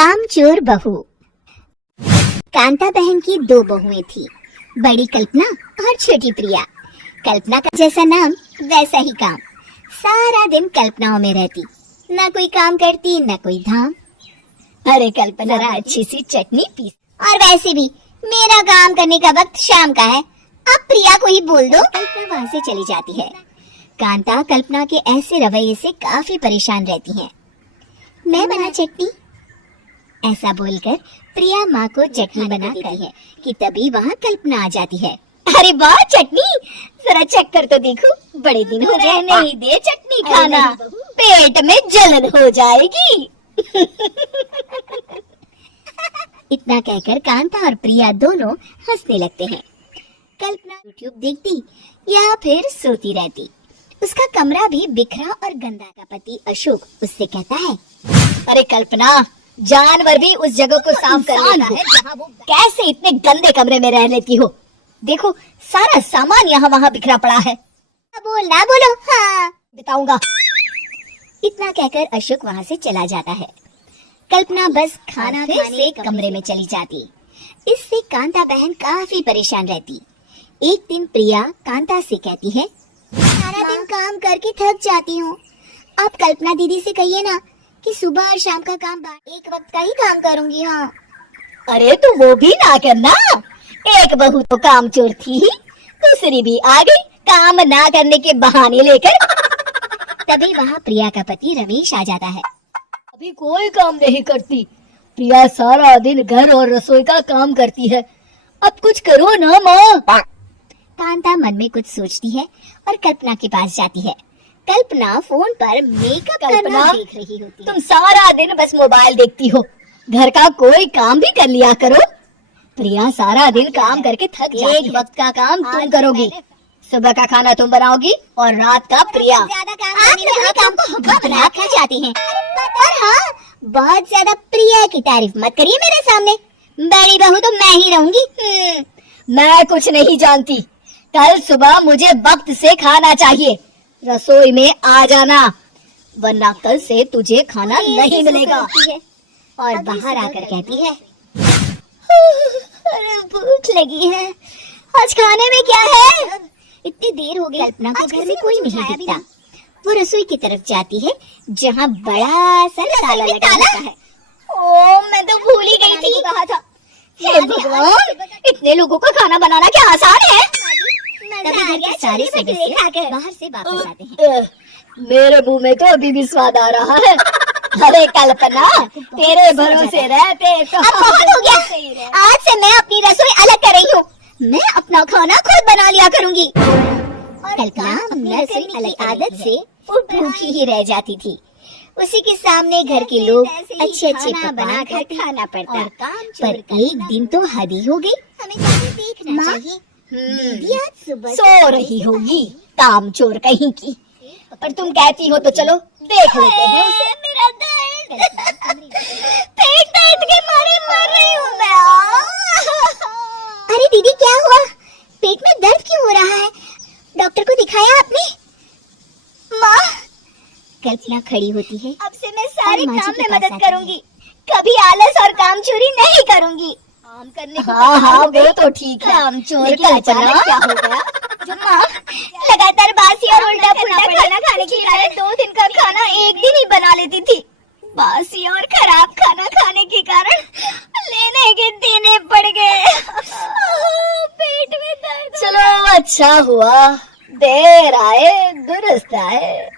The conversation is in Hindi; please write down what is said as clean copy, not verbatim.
कामचोर बहू। कांता बहन की दो बहुएं थी, बड़ी कल्पना और छोटी प्रिया। कल्पना का जैसा नाम वैसा ही काम। सारा दिन कल्पनाओं में रहती, ना कोई काम करती न कोई धाम। अरे कल्पना, जरा अच्छी सी चटनी पीस। और वैसे भी मेरा काम करने का वक्त शाम का है, अब प्रिया को ही बोल दो। कल्पना वहाँ से चली जाती है। कांता कल्पना के ऐसे रवैये से काफी परेशान रहती है। मैं बना चटनी, ऐसा बोलकर प्रिया माँ को चटनी बना देती है कि तभी वहाँ कल्पना आ जाती है। अरे वाह चटनी, जरा चेक कर तो देखो, बड़े दिन हो गए नहीं दे चटनी खाना, पेट में जलन हो जाएगी। इतना कहकर कांता और प्रिया दोनों हंसने लगते हैं। कल्पना यूट्यूब देखती या फिर सोती रहती। उसका कमरा भी बिखरा और गंदा। का पति अशोक उससे कहता है, अरे कल्पना, जानवर भी उस जगह को साफ कर लेता है जहाँ वो। कैसे इतने गंदे कमरे में रह लेती हो? देखो सारा सामान यहाँ वहाँ बिखरा पड़ा है। बोलना बोलो। हाँ बताऊंगा। इतना कहकर अशोक वहाँ से चला जाता है। कल्पना बस खाना खाने से कमरे में चली जाती। इससे कांता बहन काफी परेशान रहती। एक दिन प्रिया कांता से कहती है, सारा दिन काम करके थक जाती हूँ, आप कल्पना दीदी से कहिए ना कि सुबह और शाम का काम एक वक्त का ही काम करूँगी। हाँ अरे तो वो भी ना करना, एक बहू तो कामचोर थी, दूसरी भी आ गई काम ना करने के बहाने लेकर। तभी वहाँ प्रिया का पति रमेश आ जाता है। अभी कोई काम नहीं करती, प्रिया सारा दिन घर और रसोई का काम करती है, अब कुछ करो ना माँ। कांता मन में कुछ सोचती है और कल्पना के पास जाती है। कल्पना फोन पर मेकअप करना देख रही होती है। तुम सारा दिन बस मोबाइल देखती हो, घर का कोई काम भी कर लिया करो। प्रिया सारा दिन काम करके थक जाती है। एक वक्त का काम तुम करोगी, सुबह का खाना तुम बनाओगी और रात का प्रिया। ज्यादा काम को खा जाती हैं। पर हाँ, बहुत ज्यादा प्रिया की तारीफ मत करिए मेरे सामने, बड़ी बहू तो मैं ही रहूंगी। मैं कुछ नहीं जानती, कल सुबह मुझे वक्त से खाना चाहिए, रसोई में आ जाना, वरना कल से तुझे खाना नहीं मिलेगा। और बाहर आकर कहती है, अरे भूख लगी है, आज खाने में क्या है? इतनी देर हो गई, कल्पना को घर में कोई नहीं दिखता। वो रसोई की तरफ जाती है जहाँ बड़ा सा ताला लगा होता है। ओ मैं तो भूल ही गई थी। कहा था, हे भगवान, इतने लोगों का खाना बनाना क्या आसान है? तभी सारे सदस्य बाहर से वापस आते हैं। मेरे मुंह में तो अभी भी स्वाद आ रहा है। अरे कल्पना, तेरे भरोसे रहते तो अब बहुत हो गया, आज से मैं अपनी रसोई अलग कर रही हूँ, मैं अपना खाना खुद बना लिया करूँगी। कल्पना रसोई की आदत से भूखी ही रह जाती थी। उसी के सामने घर के लोग अच्छे अच्छे बना कर खाना पड़ता, पर एक दिन तो हद ही हो गई। हमें देखना चाहिए, आज सुबह सो रही होगी कामचोर कहीं की, पर तुम कहती हो तो चलो देख लेते हैं उसे। मेरा दर्द, पेट दर्द के मारे मर रही हूँ मैं। अरे दीदी क्या हुआ, पेट में दर्द क्यों हो रहा है? डॉक्टर को दिखाया आपने? माँ, कल्पना खड़ी होती है। अब से मैं सारे काम में मदद करूंगी, कभी आलस और कामचोरी नहीं करूंगी। काम करने को हाँ वो तो ठीक है, कामचोर क्या अचानक क्या हो गया? माँ, लगातार बासी और उल्टा पुल्टा खाना खाने के कारण 2 दिन का खाना एक दिन ही बना लेती थी। बासी और खराब खाना खाने के कारण लेने के देने पड़ गए। पेट में दर्द। चलो अच्छा हुआ, देर आए दुरुस्त आए।